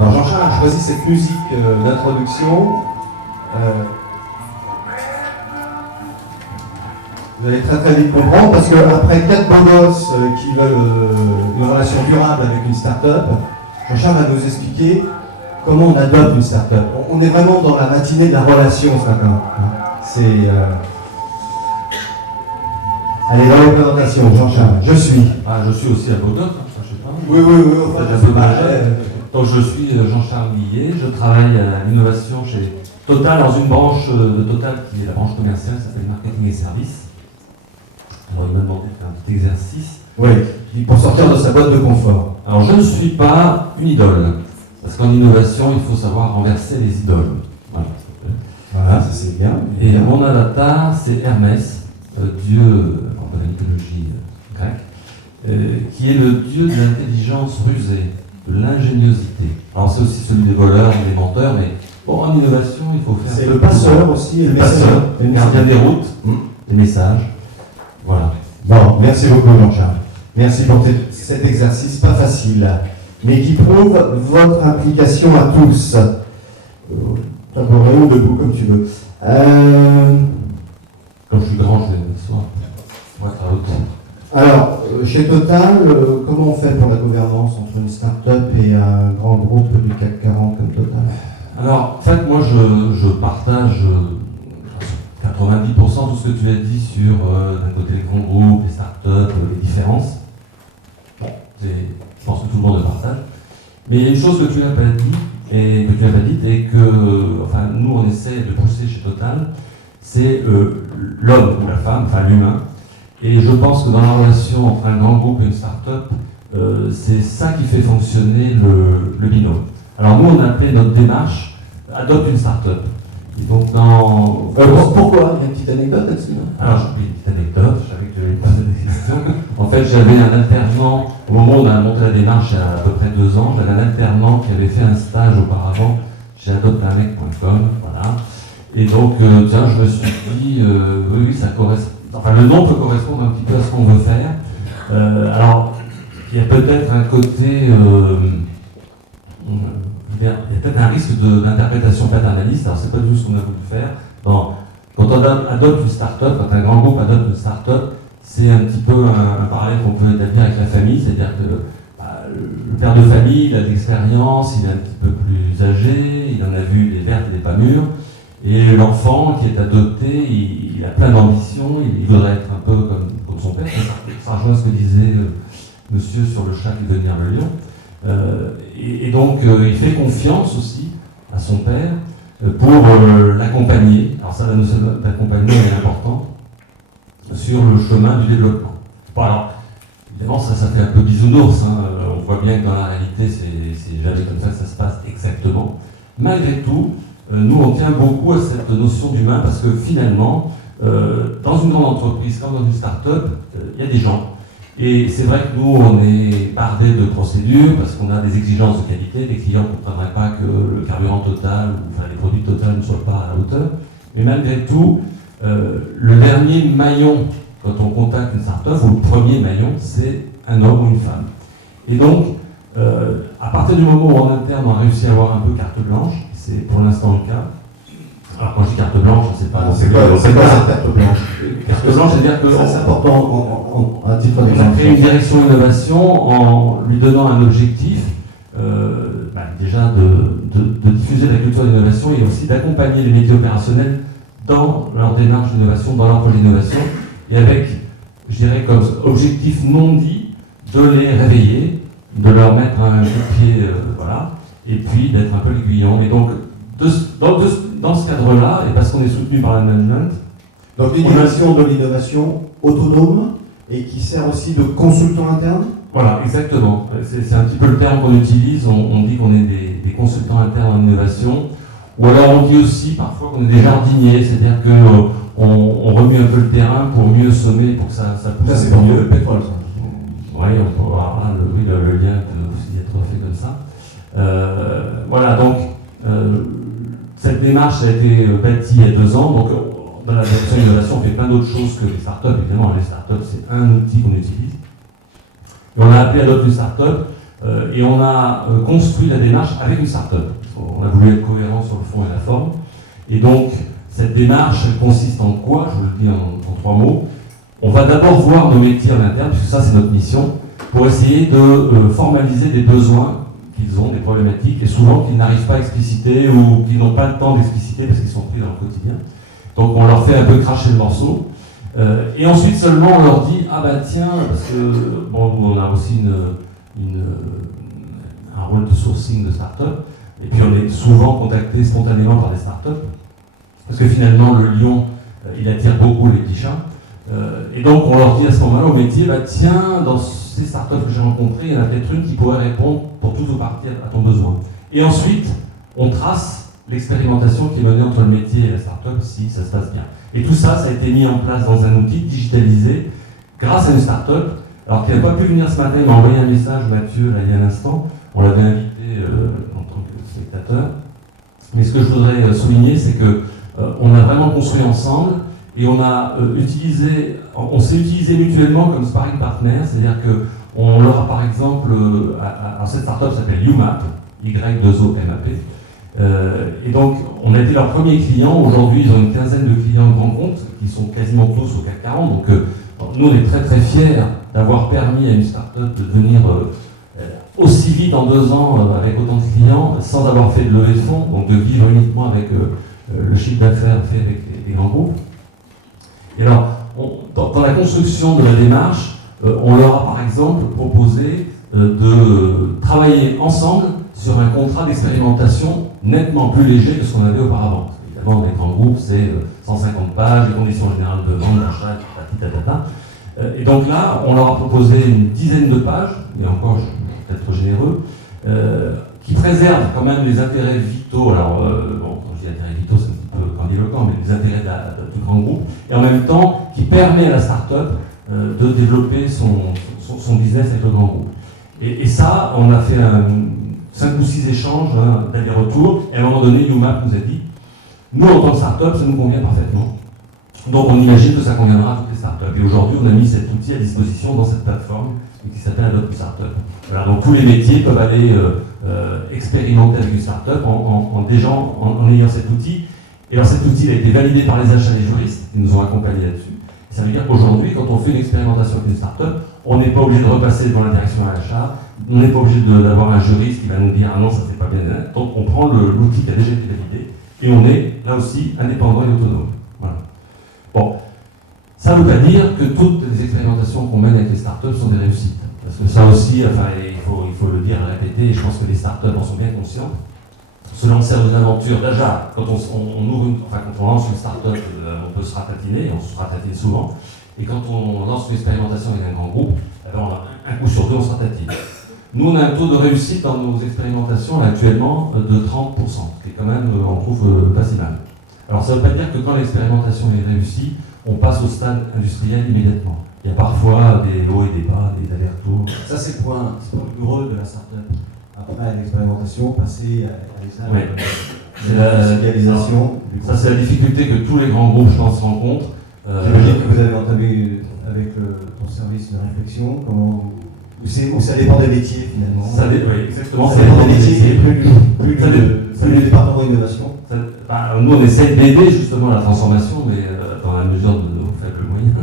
Alors Jean-Charles a choisi cette musique d'introduction. Vous allez très vite comprendre, parce qu'après 4 beaux gosses qui veulent une relation durable avec une start-up, Jean-Charles va nous expliquer comment on adopte une start-up. On est vraiment dans la matinée de la relation ce matin. C'est... Allez, dans les présentations, Jean-Charles. Je suis aussi avocat, je sais pas. Oui, Donc je suis Jean-Charles Millet, je travaille à l'innovation chez Total, dans une branche de Total qui est la branche commerciale, qui s'appelle Marketing et Services. Alors il m'a demandé de faire un petit exercice. Oui, pour sortir de sa boîte de confort. Alors je ne suis pas une idole, parce qu'en innovation, il faut savoir renverser les idoles. Voilà, ça c'est bien. Et mon avatar, c'est Hermès, dieu de la mythologie grecque, qui est le dieu de l'intelligence rusée, de l'ingéniosité. Alors c'est aussi celui des voleurs, des menteurs, mais bon, en innovation, il faut faire... C'est le passeur aussi, le passeur, le gardien des routes, des messages. Voilà. Bon, merci beaucoup Jean-Charles. Merci pour cet exercice pas facile, mais qui prouve votre implication à tous. Tabouret ou debout, comme tu veux. Quand je suis grand, je vais m'asseoir. Moi, ça haute. Alors, chez Total, comment on fait pour la gouvernance entre une start-up et un grand groupe du CAC 40 comme Total? Alors, en fait, moi, je partage 90% de tout ce que tu as dit sur, d'un côté, les grands groupes, les start-up, les différences. Bon, je pense que tout le monde le partage. Mais il y a une chose que tu n'as pas dit, et que, enfin, nous, on essaie de pousser chez Total, c'est l'homme ou la femme, enfin l'humain. Et je pense que dans la relation entre un grand groupe et une start-up, c'est ça qui fait fonctionner le binôme. Alors nous, on a appelé notre démarche « Adopte une start-up ». Et donc pourquoi? Il y a une petite anecdote là-dessus. Alors j'ai une petite anecdote, je savais que tu allais me poser des questions. En fait, j'avais un alternant, au moment où on a monté la démarche il y a à peu près 2 ans, j'avais un alternant qui avait fait un stage auparavant chez adopteunmec.com, voilà. Et donc, tiens, je me suis dit, oui, ça correspond. Enfin, le nom peut correspondre un petit peu à ce qu'on veut faire. Alors, il y a peut-être un côté. Il y a peut-être un risque d'interprétation paternaliste. Alors, c'est pas du tout ce qu'on a voulu faire. Quand on adopte une start-up, quand un grand groupe adopte une start-up, c'est un petit peu un parallèle qu'on peut établir avec la famille. C'est-à-dire que le père de famille, il a de l'expérience, il est un petit peu plus âgé, il en a vu des vertes et des pas mûres. Et l'enfant qui est adopté, il a plein d'ambition, il voudrait être un peu comme son père. Ça rejoint ce que disait monsieur sur le chat qui veut devenir le lion. Et donc il fait confiance aussi à son père pour l'accompagner. Alors ça, la notion d'accompagnement est importante sur le chemin du développement. Bon, alors, évidemment, ça fait un peu bisounours. On voit bien que dans la réalité, c'est jamais comme ça que ça se passe exactement. Malgré tout, nous, on tient beaucoup à cette notion d'humain parce que finalement, dans une grande entreprise, comme dans une start-up, il y a des gens. Et c'est vrai que nous, on est bardé de procédures parce qu'on a des exigences de qualité. Les clients ne comprendraient pas que le carburant Total, ou enfin, les produits Total ne soient pas à la hauteur. Mais malgré tout, le dernier maillon, quand on contacte une start-up, ou le premier maillon, c'est un homme ou une femme. Et donc, à partir du moment où en interne, on a réussi à avoir un peu carte blanche, c'est pour l'instant le cas. Alors quand je dis carte blanche, c'est pas... C'est quoi cette carte blanche? Carte blanche, c'est-à-dire que... C'est important à titre d'exemple. On a créé une direction innovation en lui donnant un objectif, déjà de diffuser la culture d'innovation et aussi d'accompagner les métiers opérationnels dans leur démarche d'innovation, dans leur projet d'innovation, et avec, je dirais, comme objectif non dit, de les réveiller, de leur mettre un coup de pied, voilà, et puis d'être un peu l'aiguillon. Et donc, dans ce cadre-là, et parce qu'on est soutenu par la management... Donc l'innovation de l'innovation autonome et qui sert aussi de consultant interne? Voilà, exactement. C'est un petit peu le terme qu'on utilise. On dit qu'on est des consultants internes en innovation. Ou alors on dit aussi parfois qu'on est des jardiniers, c'est-à-dire qu'on remue un peu le terrain pour mieux semer, pour que ça pousse. Ça, c'est pour mieux le pétrole, ça. Oui, on peut voir là, le lien peut aussi être fait comme ça. Voilà, donc cette démarche a été bâtie il y a 2 ans. Donc, dans la direction d'innovation, on fait plein d'autres choses que les startups. Évidemment, les startups, c'est un outil qu'on utilise. Et on a appelé Adopte une startup Et on a construit la démarche avec une start-up. On a voulu être cohérent sur le fond et la forme. Et donc, cette démarche elle consiste en quoi? Je vous le dis en 3 mots. On va d'abord voir nos métiers en interne, puisque ça c'est notre mission, pour essayer de formaliser des besoins qu'ils ont, des problématiques, et souvent qu'ils n'arrivent pas à expliciter ou qu'ils n'ont pas le temps d'expliciter parce qu'ils sont pris dans le quotidien. Donc on leur fait un peu cracher le morceau. Et ensuite seulement on leur dit ah bah tiens, parce que bon, nous on a aussi un rôle de sourcing de start-up, et puis on est souvent contacté spontanément par des start-up, parce que finalement le lion il attire beaucoup les petits chats. Et donc on leur dit à ce moment-là au métier, bah tiens, dans ces startups que j'ai rencontrées, il y en a peut-être une qui pourrait répondre pour tout ou partie à ton besoin. Et ensuite, on trace l'expérimentation qui est menée entre le métier et la startup si ça se passe bien. Et tout ça, ça a été mis en place dans un outil digitalisé grâce à une startup. Alors qui n'a pas pu venir ce matin, il m'a envoyé un message, Mathieu, là, il y a un instant. On l'avait invité en tant que spectateur. Mais ce que je voudrais souligner, c'est que on a vraiment construit ensemble. Et on s'est utilisé mutuellement comme sparring partner, c'est-à-dire qu'on leur a par exemple, alors cette startup s'appelle UMAP, Y2OMAP, et donc on a été leur premier client. Aujourd'hui ils ont une quinzaine de clients de grands comptes qui sont quasiment tous au CAC 40, donc nous on est très très fiers d'avoir permis à une startup de devenir aussi vite en 2 ans avec autant de clients sans avoir fait de levée de fonds, donc de vivre uniquement avec le chiffre d'affaires fait avec les grands groupes. Et alors, dans la construction de la démarche, on leur a par exemple proposé de travailler ensemble sur un contrat d'expérimentation nettement plus léger que ce qu'on avait auparavant. Évidemment, les grands groupes, c'est 150 pages, les conditions générales de vente, d'achat, tatata. Et donc là, on leur a proposé une dizaine de pages, et encore, je vais être généreux, qui préservent quand même les intérêts vitaux. Alors, bon, quand je dis intérêts vitaux, c'est un petit peu grandiloquent, mais les intérêts du grand groupe, et en même temps qui permet à la start-up de développer son business avec le grand groupe. Et ça, on a fait 5 ou 6 échanges d'aller-retour, et à un moment donné, UMAP nous a dit, nous en tant que start-up, ça nous convient parfaitement. Donc on imagine que ça conviendra à toutes les startups. Et aujourd'hui, on a mis cet outil à disposition dans cette plateforme qui s'appelle Adopt Startup. Voilà, donc tous les métiers peuvent aller expérimenter avec une startup en ayant cet outil. Et alors cet outil a été validé par les achats des juristes qui nous ont accompagnés là-dessus. Ça veut dire qu'aujourd'hui, quand on fait une expérimentation avec une startup, on n'est pas obligé de repasser devant la direction à l'achat, on n'est pas obligé d'avoir un juriste qui va nous dire ah non, ça ne fait pas bien. Donc on prend l'outil qui a déjà été validé et on est là aussi indépendant et autonome. Voilà. Bon, ça ne veut pas dire que toutes les expérimentations qu'on mène avec les startups sont des réussites. Parce que ça aussi, enfin, il faut le dire et répéter, et je pense que les startups en sont bien conscients. Se lancer dans une aventure, déjà, quand on lance une startup, on peut se ratatiner, on se ratatine souvent. Et quand on lance une expérimentation avec un grand groupe, alors un coup sur 2, on se ratatine. Nous, on a un taux de réussite dans nos expérimentations là, actuellement de 30%, ce qui est quand même, on trouve, pas si mal. Alors ça ne veut pas dire que quand l'expérimentation est réussie, on passe au stade industriel immédiatement. Il y a parfois des hauts et des bas, des allers-retours. Ça, c'est le point douloureux de la startup. Après l'expérimentation, passer à l'étape de la réalisation. Ça, c'est la difficulté que tous les grands groupes, je pense, rencontrent. J'imagine que vous avez entamé avec ton service une réflexion, où ça dépend des métiers finalement. Oui, exactement. Ça dépend des métiers, plus les départements d'innovation. Nous, on essaie d'aider justement la transformation, mais dans la mesure de nos faibles moyens.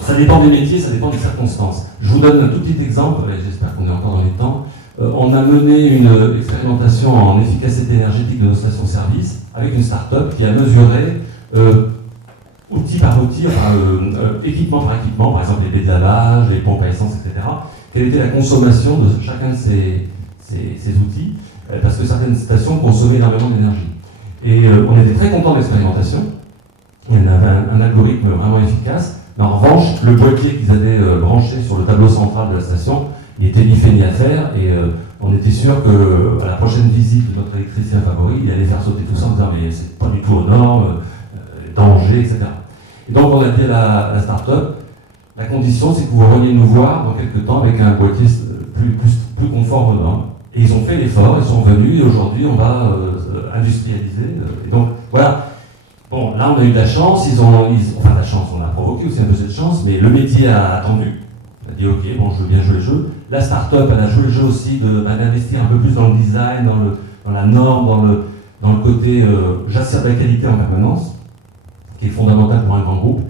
Ça dépend des métiers, ça dépend des circonstances. Je vous donne un tout petit exemple, et j'espère qu'on est encore dans les temps. On a mené une expérimentation en efficacité énergétique de nos stations-service avec une start-up qui a mesuré outil par outil, équipement par équipement, par exemple les baies de lavage, les pompes à essence, etc. Quelle était la consommation de chacun de ces outils, parce que certaines stations consommaient énormément d'énergie. Et on était très contents de l'expérimentation. Il y en avait un algorithme vraiment efficace. Mais en revanche, le boîtier qu'ils avaient branché sur le tableau central de la station, il était ni fait ni à faire, et on était sûr qu'à la prochaine visite de notre électricien favori, il allait faire sauter tout ça en disant mais c'est pas du tout aux normes, danger, etc. Et donc on a dit à la start-up, la condition c'est que vous reveniez nous voir dans quelques temps avec un boîtier plus conforme aux normes. Et ils ont fait l'effort, ils sont venus, et aujourd'hui on va industrialiser. Et donc voilà. Bon, là on a eu de la chance, enfin de la chance, on a provoqué aussi un peu cette chance, mais le métier a attendu. Elle dit ok, bon, je veux bien jouer le jeu. La start-up, elle a joué le jeu aussi d'investir un peu plus dans le design, dans la norme, dans le côté j'assure de la qualité en permanence, qui est fondamental pour un grand groupe.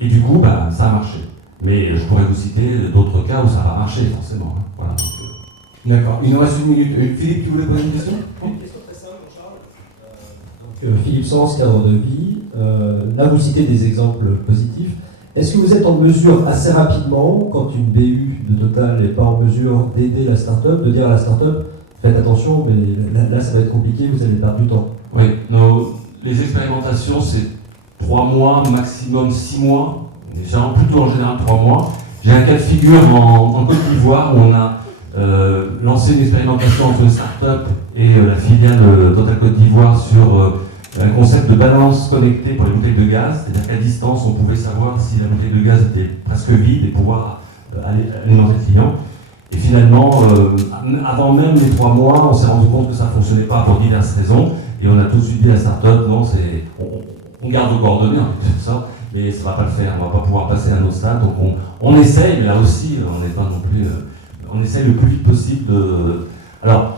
Et du coup, ça a marché. Mais je pourrais vous citer d'autres cas où ça n'a pas marché, forcément. Hein. Voilà. D'accord. Il nous reste une minute. Philippe, tu voulais poser une question? Une question très simple, Charles. Philippe Sens, cadre de vie. Là, vous citez des exemples positifs. Est-ce que vous êtes en mesure, assez rapidement, quand une BU de Total n'est pas en mesure d'aider la start-up, de dire à la start-up, faites attention, mais là, ça va être compliqué, vous allez perdre du temps? Oui, les expérimentations, c'est 3 mois, maximum 6 mois. Plutôt en général 3 mois. J'ai un cas de figure en Côte d'Ivoire où on a lancé une expérimentation entre une start-up et la filiale Total Côte d'Ivoire sur un concept de balance connectée pour les bouteilles de gaz. C'est-à-dire qu'à distance, on pouvait savoir si la bouteille de gaz était presque vide et pouvoir alimenter le client. Et finalement, avant même les 3 mois, on s'est rendu compte que ça ne fonctionnait pas pour diverses raisons. Et on a tout de suite dit à la start-up, non, on garde nos coordonnées, en fait, tout ça. Mais ça ne va pas le faire, on ne va pas pouvoir passer à un autre stade. Donc on essaye, mais là aussi, on n'est pas non plus. On essaye le plus vite possible de. Alors,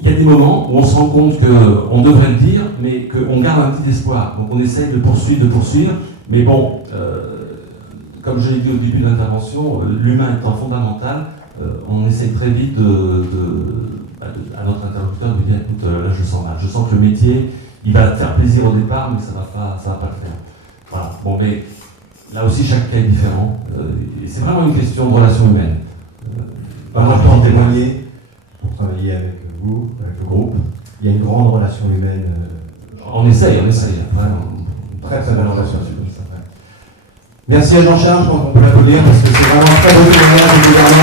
il y a des moments où on se rend compte qu'on devrait le dire, mais qu'on garde un petit espoir. Donc on essaye de poursuivre. Mais bon, comme je l'ai dit au début de l'intervention, l'humain étant fondamental, on essaye très vite à notre interlocuteur de lui dire écoute, là je sens mal. Je sens que le métier, il va te faire plaisir au départ, mais ça va pas le faire. Voilà. Bon, mais là aussi, chaque cas est différent. Et c'est vraiment une question de relation humaine. Voilà, pour en témoigner, pour travailler avec vous, avec le groupe, il y a une grande relation humaine. On essaye. Après, très très belle relation humaine. Merci à Jean-Charles, je pense qu'on peut l'applaudir parce que c'est vraiment un très beau témoignage du gouvernement.